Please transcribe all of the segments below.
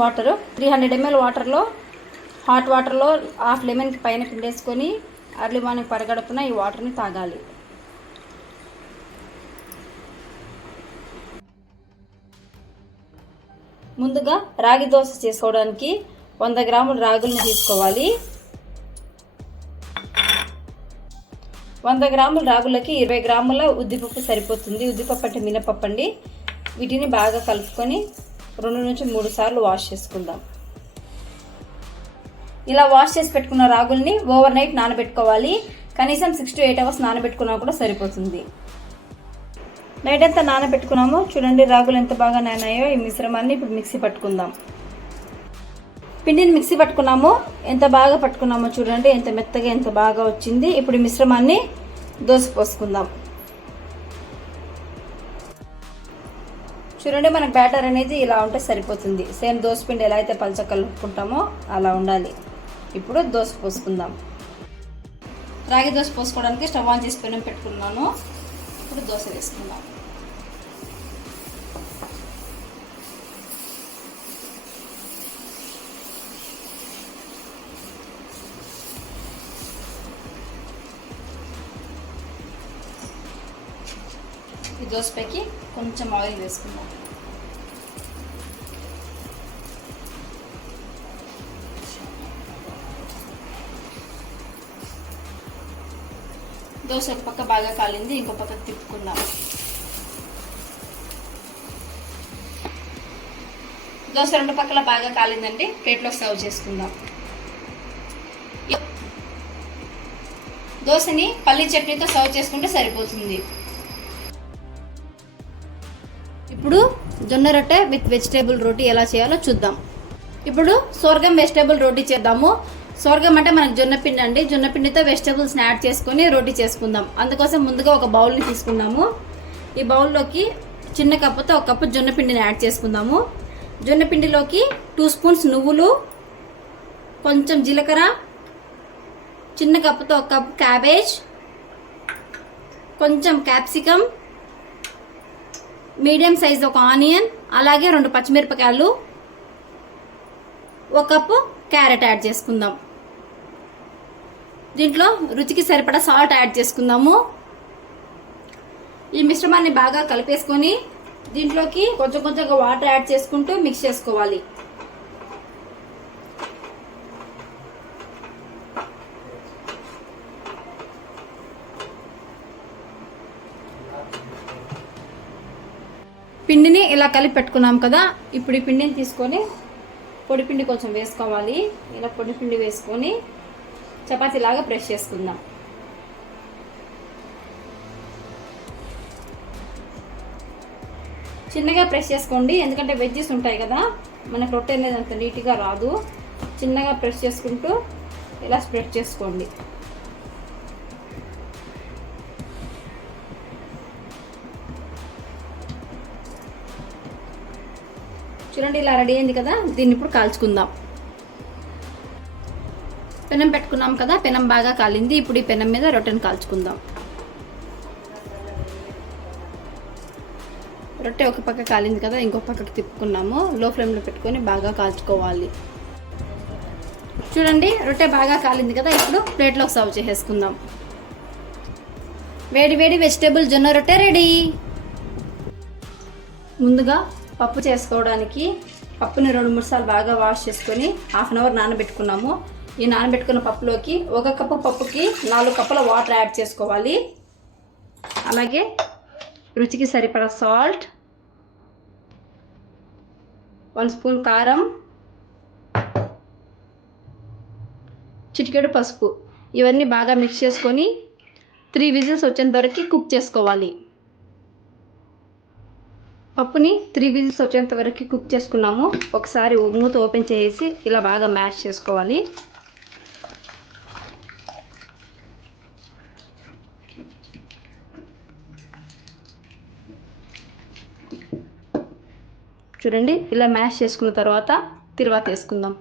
Water 300 ml వాటర్లో hot వాటర్లో half లెమన్కి పైన పిండేసుకొని అర్లీ మార్నింగ్ పరిగడుపున ఈ వాటర్ని తాగాలి. ముందుగా రాగి దోశ చేసుకోవడానికి 100 గ్రాముల రాగులను తీసుకోవాలి. 100 గ్రాముల రాగులకి 20 గ్రాముల ఉద్దిపప్పు సరిపోతుంది. ఉద్దిపప్పు అంటే మినపప్పు అండి. వీటిని బాగా కలుపుకొని 2 నుంచి 3 సార్లు వాష్ చేసుకుందాం. ఇలా వాష్ చేసి పెట్టుకున్న రాగుల్ని ఓవర్ నైట్ నానబెట్టుకోవాలి. కనీసం 6 to 8 అవర్స్ నానబెట్టుకున్నా కూడా సరిపోతుంది. నైట్ అంతా నానబెట్టుకున్నాము. చూడండి రాగులు ఎంత బాగా నానాయో. ఈ మిశ్రమాన్ని ఇప్పుడు మిక్సీ పట్టుకుందాం. పిండిని మిక్సీ పట్టుకున్నాము. ఎంత బాగా పట్టుకున్నామో చూడండి, ఎంత మెత్తగా ఎంత బాగా వచ్చింది. ఇప్పుడు ఈ మిశ్రమాన్ని దోశ పోసుకుందాం. చూడండి మనకు బ్యాటర్ అనేది ఇలా ఉంటే సరిపోతుంది. సేమ్ దోశ పిండి ఎలా అయితే పలచ కలుపుకుంటామో అలా ఉండాలి. ఇప్పుడు దోశ పోసుకుందాం. రాగి దోశ పోసుకోవడానికి స్టవ్ ఆన్ చేసి పెనం పెట్టుకున్నాను. ఇప్పుడు దోశ వేసుకుందాం. ఈ దోశపైకి కొంచెం ఆయిల్ వేసుకుందాం. దోశ ఒక పక్క బాగా కాలింది, ఇంకో పక్క తిప్పుకుందాం. దోశ రెండు పక్కల బాగా కాలిందండి. ప్లేట్లో సర్వ్ చేసుకుందాం. దోశని పల్లి చట్నీతో సర్వ్ చేసుకుంటే సరిపోతుంది. ఇప్పుడు జొన్న రొట్టె విత్ వెజిటేబుల్ రోటీ ఎలా చేయాలో చూద్దాం. ఇప్పుడు సోర్గం వెజిటేబుల్ రోటీ చేద్దాము. సోర్గం అంటే మనకు జొన్నపిండి అండి. జొన్నపిండితో వెజిటేబుల్స్ని యాడ్ చేసుకొని రోటీ చేసుకుందాం. అందుకోసం ముందుగా ఒక బౌల్ని తీసుకున్నాము. ఈ బౌల్లోకి చిన్న కప్పుతో ఒక కప్పు జొన్నపిండిని యాడ్ చేసుకుందాము. జొన్నపిండిలోకి 2 స్పూన్స్ నువ్వులు, కొంచెం జీలకర్ర, చిన్న కప్పుతో ఒక కప్పు క్యాబేజ్, కొంచెం క్యాప్సికమ్, మీడియం సైజ్ ఒక ఆనియన్, అలాగే 2 పచ్చిమిరపకాయలు, ఒక కప్పు క్యారెట్ యాడ్ చేసుకుందాం. దీంట్లో రుచికి సరిపడా సాల్ట్ యాడ్ చేసుకుందాము. ఈ మిశ్రమాన్ని బాగా కలిపేసుకొని దీంట్లోకి కొంచెం కొంచెంగా వాటర్ యాడ్ చేసుకుంటూ మిక్స్ చేసుకోవాలి. పిండిని ఇలా కలిపి పెట్టుకున్నాం కదా. ఇప్పుడు ఈ పిండిని తీసుకొని పొడిపిండి కొంచెం వేసుకోవాలి. ఇలా పొడిపిండి వేసుకొని చపాతీలాగా ప్రెస్ చేసుకుందాం. చిన్నగా ప్రెస్ చేసుకోండి, ఎందుకంటే వెజ్జెస్ ఉంటాయి కదా, మనకు రొట్టె అనేది అంత నీట్గా రాదు. చిన్నగా ప్రెస్ చేసుకుంటూ ఇలా స్ప్రెడ్ చేసుకోండి. చూడండి ఇలా రెడీ అయింది కదా. దీన్ని ఇప్పుడు కాల్చుకుందాం. పెనం పెట్టుకున్నాం కదా, పెనం బాగా కాలింది. ఇప్పుడు ఈ పెనం మీద రొట్టెను కాల్చుకుందాం. రొట్టె ఒక పక్క కాలింది కదా, ఇంకొక పక్కకి తిప్పుకున్నాము. లో ఫ్లేమ్లో పెట్టుకొని బాగా కాల్చుకోవాలి. చూడండి రొట్టె బాగా కాలింది కదా. ఇప్పుడు ప్లేట్లోకి సర్వ్ చేసేసుకుందాం. వేడి వేడి వెజిటేబుల్ జొన్న రొట్టె రెడీ. ముందుగా పప్పు చేసుకోవడానికి పప్పుని 2-3 సార్లు బాగా వాష్ చేసుకొని 1/2 అవర్ నానబెట్టుకున్నాము. ఈ నానబెట్టుకున్న పప్పులోకి 1 కప్పు పప్పుకి 4 కప్పుల వాటర్ యాడ్ చేసుకోవాలి. అలాగే రుచికి సరిపడా సాల్ట్, 1 స్పూన్ కారం, చిటికెడు పసుపు, ఇవన్నీ బాగా మిక్స్ చేసుకొని 3 విజిల్స్ వచ్చేంత వరకు కుక్ చేసుకోవాలి. పప్పుని 3 విజిల్స్ వచ్చేంత వరకు కుక్ చేసుకున్నాము. ఒకసారి మూత ఓపెన్ చేసి ఇలా బాగా మ్యాష్ చేసుకోవాలి. చూడండి ఇలా మ్యాష్ చేసుకున్న తర్వాత తిరువాత వేసుకుందాం.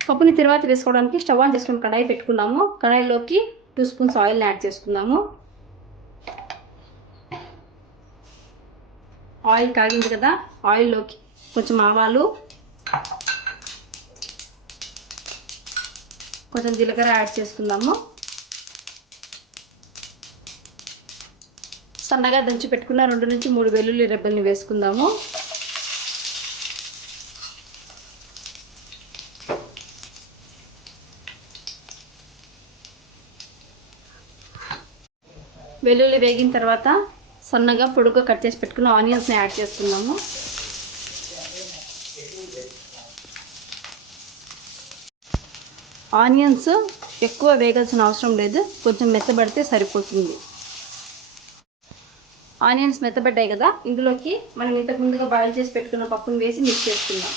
పప్పుని తిరువాత వేసుకోవడానికి స్టవ్ ఆన్ చేసుకుని కడాయి పెట్టుకున్నాము. కడాయిలోకి 2 స్పూన్స్ ఆయిల్ని యాడ్ చేసుకుందాము. ఆయిల్ కాగింది కదా, ఆయిల్లోకి కొంచెం ఆవాలు, కొంచెం జీలకర్ర యాడ్ చేసుకుందాము. సన్నగా దంచి పెట్టుకున్న 2 నుంచి 3 వెల్లుల్లి రెబ్బల్ని వేసుకుందాము. వెల్లుల్లి వేగిన తర్వాత సన్నగా పొడుగ్గా కట్ చేసి పెట్టుకున్న ఆనియన్స్ని యాడ్ చేసుకుందాము. ఆనియన్స్ ఎక్కువ వేగాల్సిన అవసరం లేదు, కొంచెం మెత్తబడితే సరిపోతుంది. ఆనియన్స్ మెత్తబడ్డాయి కదా, ఇందులోకి మనం ఇంతకు ముందుగా బాయిల్ చేసి పెట్టుకున్న పప్పును వేసి మిక్స్ చేసుకుందాం.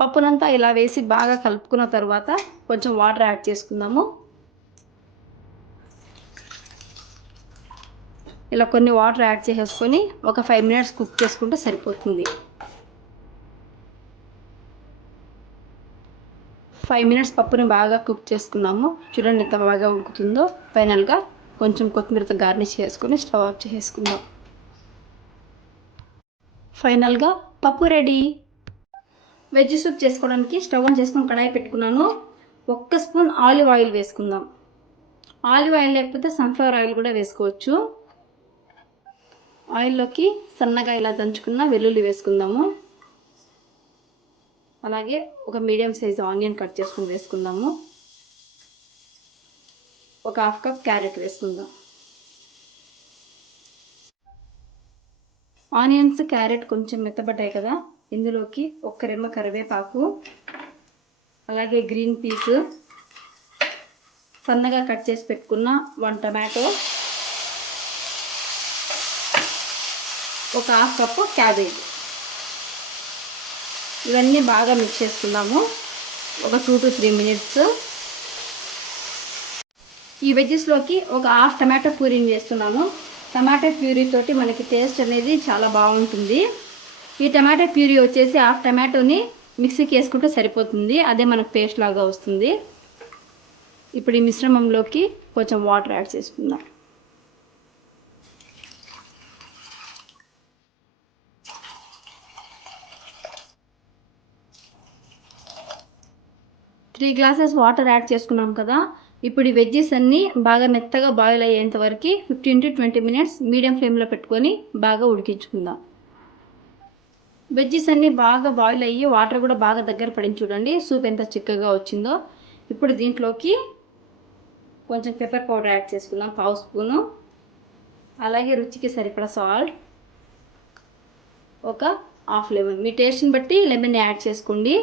పప్పునంతా ఇలా వేసి బాగా కలుపుకున్న తర్వాత కొంచెం వాటర్ యాడ్ చేసుకుందాము. ఇలా కొన్ని వాటర్ యాడ్ చేసేసుకొని ఒక 5 మినిట్స్ కుక్ చేసుకుంటే సరిపోతుంది. 5 మినిట్స్ పప్పుని బాగా కుక్ చేసుకున్నాము. చూడండి ఎంత బాగా ఉడుకుతుందో. ఫైనల్గా కొంచెం కొత్తిమీరతో గార్నిష్ చేసుకొని స్టవ్ ఆఫ్ చేసుకుందాం. ఫైనల్గా పప్పు రెడీ. వెజ్ సూప్ చేసుకోవడానికి స్టవ్ ఆన్ చేసుకొని కడాయి పెట్టుకున్నాను. 1 స్పూన్ ఆలివ్ ఆయిల్ వేసుకుందాం. ఆలివ్ ఆయిల్ లేకపోతే సన్ఫ్లవర్ ఆయిల్ కూడా వేసుకోవచ్చు. ఆయిల్లోకి సన్నగా ఇలా దంచుకున్న వెల్లుల్లి వేసుకుందాము. అలాగే ఒక మీడియం సైజు ఆనియన్ కట్ చేసుకుని వేసుకుందాము. ఒక 1/2 కప్ క్యారెట్ వేసుకుందాం. ఆనియన్స్ క్యారెట్ కొంచెం మెత్తబడ్డాయి కదా, ఇందులోకి 1 రెమ్మ కరివేపాకు, అలాగే గ్రీన్ పీస్, సన్నగా కట్ చేసి పెట్టుకున్న 1 టమాటో, ఒక 1/2 కప్పు క్యాబేజ్, ఇవన్నీ బాగా మిక్స్ చేసుకుందాము. ఒక 2 to 3 మినిట్స్. ఈ వెజ్జెస్లోకి ఒక 1/2 టమాటో ప్యూరీని వేస్తున్నాను. టమాటో ప్యూరీ తోటి మనకి టేస్ట్ అనేది చాలా బాగుంటుంది. ఈ టమాటో ప్యూరీ వచ్చేసి 1/2 టమాటోని మిక్సీకి వేసుకుంటే సరిపోతుంది, అదే మనకు పేస్ట్ లాగా వస్తుంది. ఇప్పుడు ఈ మిశ్రమంలోకి కొంచెం వాటర్ యాడ్ చేసుకుందాం. త్రీ గ్లాసెస్ వాటర్ యాడ్ చేసుకున్నాం కదా. ఇప్పుడు ఈ వెజ్జెస్ అన్నీ బాగా మెత్తగా బాయిల్ అయ్యేంత వరకు 15 to 20 మినిట్స్ మీడియం ఫ్లేమ్లో పెట్టుకొని బాగా ఉడికించుకుందాం. వెజ్జెస్ అన్నీ బాగా బాయిల్ అయ్యి వాటర్ కూడా బాగా దగ్గర పడింది. చూడండి సూప్ ఎంత చిక్కగా వచ్చిందో. ఇప్పుడు దీంట్లోకి కొంచెం పెప్పర్ పౌడర్ యాడ్ చేసుకుందాం, 1/2 స్పూను. అలాగే రుచికి సరిపడా సాల్ట్, ఒక 1/2 లెమన్, మీ టేస్ట్ని బట్టి లెమన్ యాడ్ చేసుకోండి.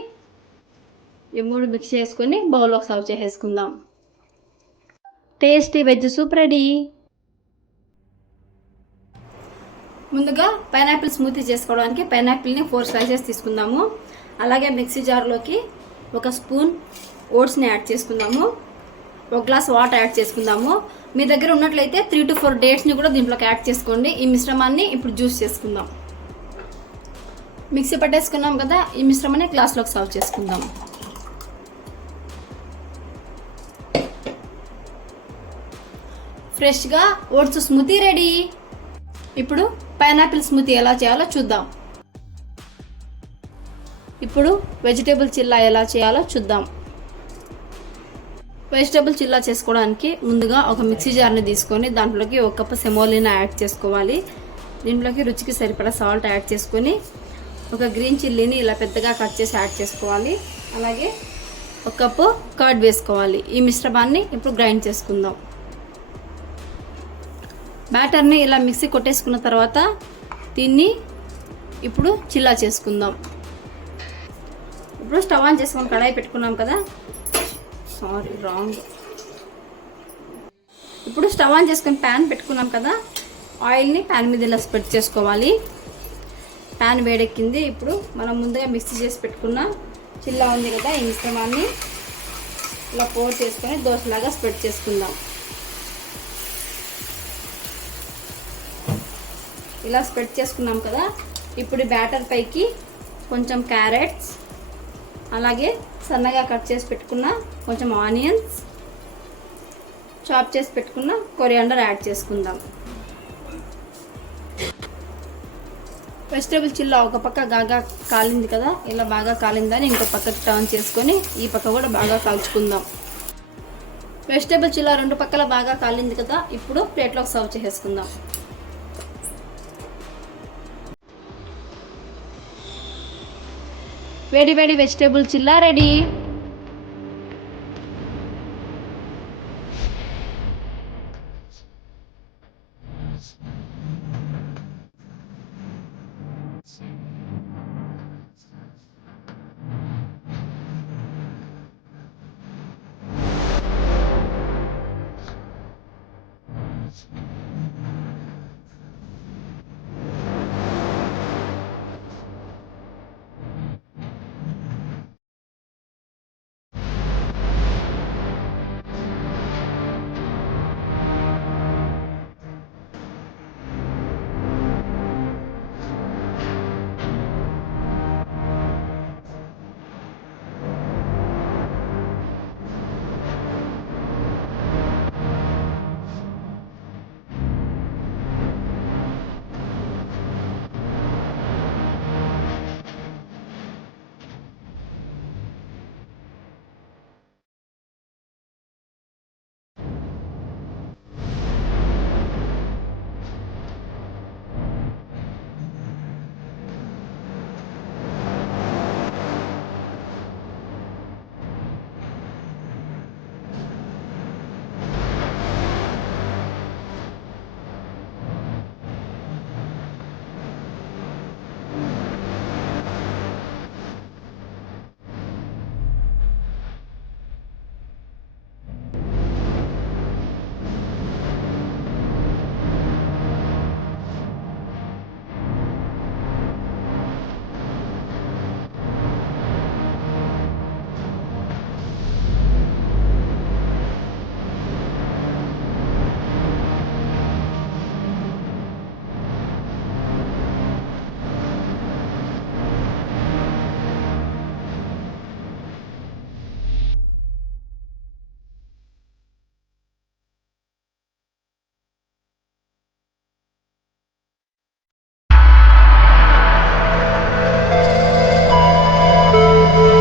ఈ 3 మిక్స్ చేసుకొని బౌల్లోకి సర్వ్ చేసేసుకుందాం. Tasty veg soup ready. ముందుగా పైనాపిల్ స్మూతీ చేసుకోవడానికి పైనాపిల్ని 4 స్లైసెస్ తీసుకుందాము. అలాగే మిక్సీ జార్లోకి 1 స్పూన్ ఓట్స్ని యాడ్ చేసుకుందాము. 1 గ్లాస్ వాటర్ యాడ్ చేసుకుందాము. మీ దగ్గర ఉన్నట్లయితే 3 to 4 డేట్స్ని కూడా దీంట్లోకి యాడ్ చేసుకోండి. ఈ మిశ్రమాన్ని ఇప్పుడు జ్యూస్ చేసుకుందాం. మిక్సీ పట్టేసుకున్నాం కదా, ఈ మిశ్రమాన్ని గ్లాస్లోకి సర్వ్ చేసుకుందాం. ఫ్రెష్గా ఓట్స్ స్మూతీ రెడీ. ఇప్పుడు పైనాపిల్ స్మూతీ ఎలా చేయాలో చూద్దాం. ఇప్పుడు వెజిటేబుల్ చిల్లా ఎలా చేయాలో చూద్దాం. వెజిటేబుల్ చిల్లా చేసుకోవడానికి ముందుగా ఒక మిక్సీ జార్ని తీసుకొని దాంట్లోకి 1 కప్పు సెమోలినా యాడ్ చేసుకోవాలి. దీంట్లోకి రుచికి సరిపడా సాల్ట్ యాడ్ చేసుకొని ఒక గ్రీన్ చిల్లీని ఇలా పెద్దగా కట్ చేసి యాడ్ చేసుకోవాలి. అలాగే 1 కప్పు కర్డ్ వేసుకోవాలి. ఈ మిశ్రమాన్ని ఇప్పుడు గ్రైండ్ చేసుకుందాం. బ్యాటర్ని ఇలా మిక్సీ కొట్టేసుకున్న తర్వాత దీన్ని ఇప్పుడు చిల్లా చేసుకుందాం. ఇప్పుడు స్టవ్ ఆన్ చేసుకొని కడాయి పెట్టుకున్నాం కదా, ఇప్పుడు స్టవ్ ఆన్ చేసుకొని ప్యాన్ పెట్టుకున్నాం కదా, ఆయిల్ని ప్యాన్ మీద ఇలా స్ప్రెడ్ చేసుకోవాలి. ప్యాన్ వేడెక్కింది. ఇప్పుడు మనం ముందుగా మిక్సీ చేసి పెట్టుకున్న చిల్లా ఉంది కదా, ఈ మిశ్రమాన్ని ఇలా పోర్ చేసుకొని దోశలాగా స్ప్రెడ్ చేసుకుందాం. ఇలా స్ప్రెడ్ చేసుకున్నాం కదా. ఇప్పుడు బ్యాటర్ పైకి కొంచెం క్యారెట్స్, అలాగే సన్నగా కట్ చేసి పెట్టుకున్న కొంచెం ఆనియన్స్, చాప్ చేసి పెట్టుకున్న కొరియాండర్ యాడ్ చేసుకుందాం. వెజిటేబుల్ చిల్లా ఒక పక్క బాగా కాలింది కదా, ఇలా బాగా కాలిందని ఇంకో పక్కకి టర్న్ చేసుకొని ఈ పక్క కూడా బాగా కాల్చుకుందాం. వెజిటేబుల్ చిల్లా రెండు పక్కల బాగా కాలింది కదా, ఇప్పుడు ప్లేట్లోకి సర్వ్ చేసేసుకుందాం. వేడి వేడి వెజిటేబుల్ చిల్లా రెడీ.